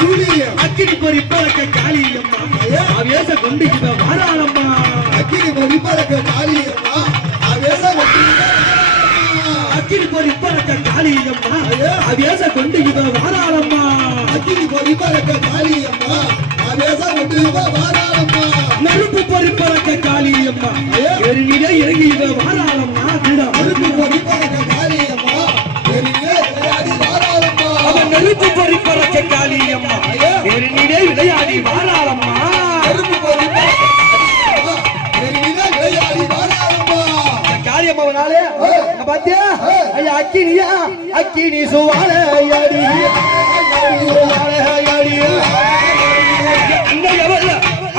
சூடி அக்கினி பொறி பழக்க காளி அம்மா ஆவேச கொண்டு இவ வாராளம்மா அக்கினி பொறி பழக்க காளி அம்மா ஆவேச அக்கினி பொறி பழக்க காளி அம்மா ஆவேச கொண்டு இவ வாராளம்மா அக்கினி பொறி பழக்க காளி அம்மா ஆவேச கொண்டு இவ வாராளம்மா நெருப்பு பொறி பழக்க காளி அம்மா எரிநிலை இறங்கி இவ வாராளம்மா நெருப்பு பொறி பழக்க காளி அம்மா எரிநிலை விளையாடி வாராளம்மா அவன் நெருப்பு பொறி பழக்க காளி அம்மா எரிநிலை விளையாடி வாராளம்மா நெருப்பு பொறி பழக்க எரிநிலை விளையாடி வாராளம்மா காளி அம்மாவனாலே பாத்தியா ஐயா அக்கினியா அக்கினி சுவாலை அடி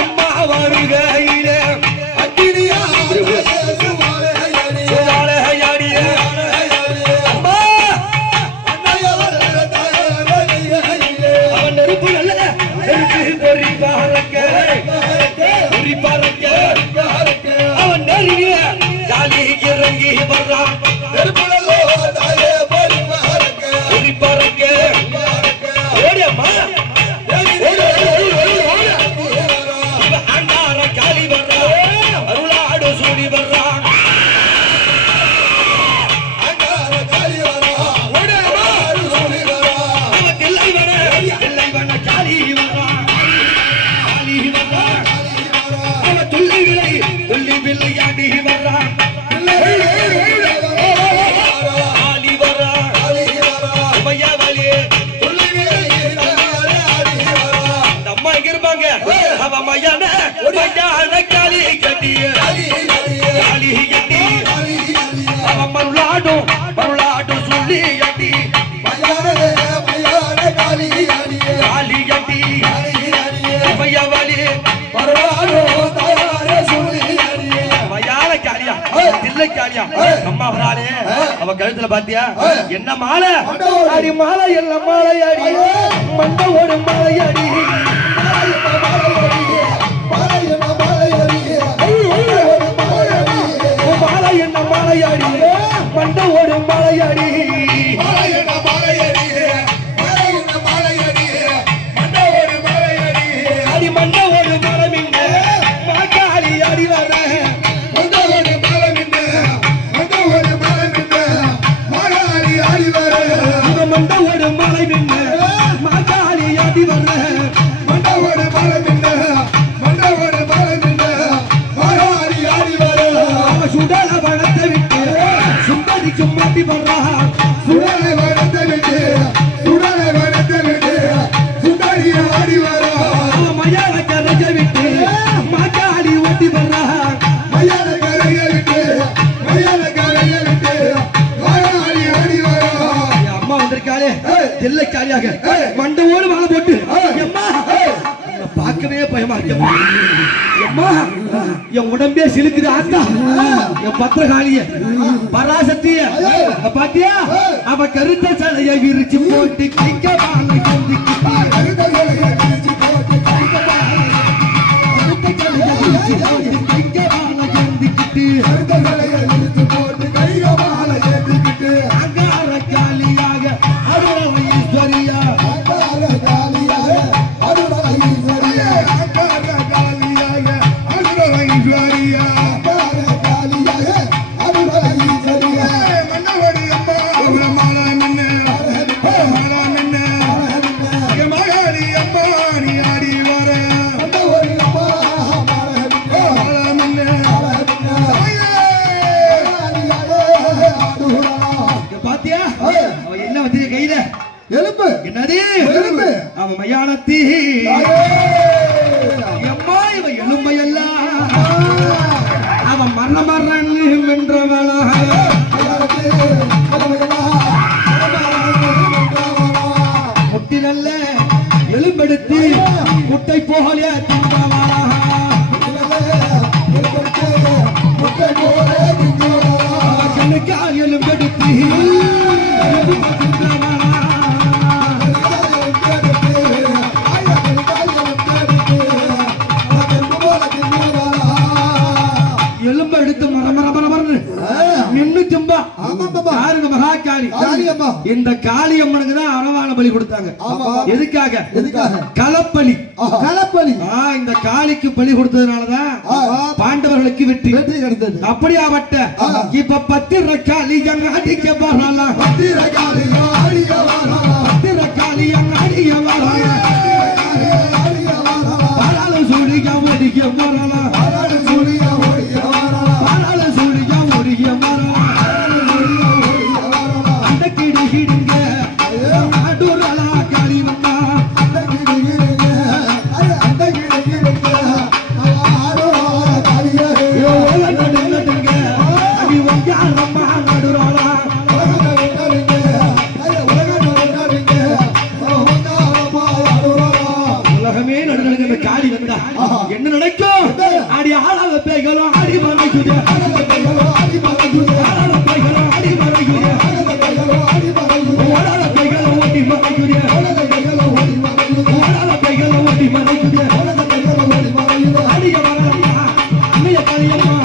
அம்மா வருகையிலே அக்கினியா அவன் நெருங்கிய ஜாலி இறங்கி வர்றான் மருளாடும் சொல்லி அடி அவ கழுத்துல பாத்தியா என்ன மாலை அடி மாலை எல்லாம் மாலை அடி மண்ட ஒரு மாலை அடி மாலை என்ன மாலை அடி மண்ட ஒரு மாலை அடி அடி மண்ட ஒரு மலை மின்ன மாக்காளி அடி வர மண்ட ஒரு மலை மின்ன மாக்காளி அடி வர சுடல வனத்தை விட்டு சுந்தரிக்கு மாட்டி வர்றா சுடலை வனத்தை விட்டு சுந்தரி ஆடி வரா மயான கரையை விட்டு மாக்காளி ஓட்டி வர்றா மயான கரையை விட்டு மாயாடி ஆடி வரா அம்மா வந்திருக்காளே தில்லை காலியாக மண்டவோடு மாலை போட்டு அம்மா பார்க்கவே பயமா இருக்கு அம்மா என் உடம்பே சிலுக்குது ஆத்தா என் பத்திரகாளிய பராசக்திய பாத்தியா அவ கருத்த சலையை விரிச்சு போட்டு கைக்க பாலை அங்கார காலியாக அருளை ஈஸ்வரியா என்னது அவ மயானத்தி அம்மா இவ எலும்பையெல்லாம் அவன் மரண வென்றவளா முட்டி நல்ல எலும்பெடுத்து முட்டை போகல கண்ணுக்கால் எலும்பெடுத்து எலும்ப எடுத்து மர நின்னு திம்பா ஆமா. யாரு இந்த மகா காளி? காளியம்மா. இந்த காளியம்மனுக்கு தான் அரவான பலி கொடுத்தாங்க. ஆமா. எதுக்காக? எதுக்காக? களப்பலி. களப்பலி. இந்த காளிக்கு பலி கொடுத்ததுனாலதான் பாண்டவர்களுக்கு வெற்றி கிடைத்தது. அப்படியாவட்ட இப்ப பத்திர காளி அங்க அடிக்க வரலாம். பத்திர காளி அடிக்க வரலாம். பத்திர காளி அங்க அடிக்க வரலாம். பாலால சூடியா ஒடிக்க வரலாம். பாலால சூடியா ஒடிக்க வரலாம். பாலால சூடியா ஒடிக்க வரலாம். அந்த கிடி கிடுங்க நாடுறலா காளி வந்தா. அந்த கிடி கிடுங்க அந்த கிடி கிடுங்க ஆரோரா காளியே. நடுங்க அடி வந்தாரம்மா நடுறலா. உலகமே நடுநடுங்க இந்த காளி வந்தா என்ன நடக்கும்? அடி ஆளாத பேய்களும் அடி மறைக்குது. ஆளாத பேய்களும் அடி மறைக்குது. ஆளாத பேய்களும் அடி மறைக்குது. ஓடாத பேய்களும் ஓடி மறைக்குது. ஓடாத பேய்களும் ஓடி மறைக்குது. அடிய வரலம்மா அன்னைய காளியம்மா.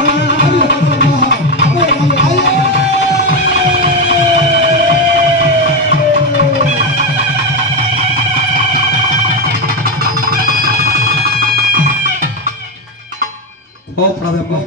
கோபப்படாதம்மா.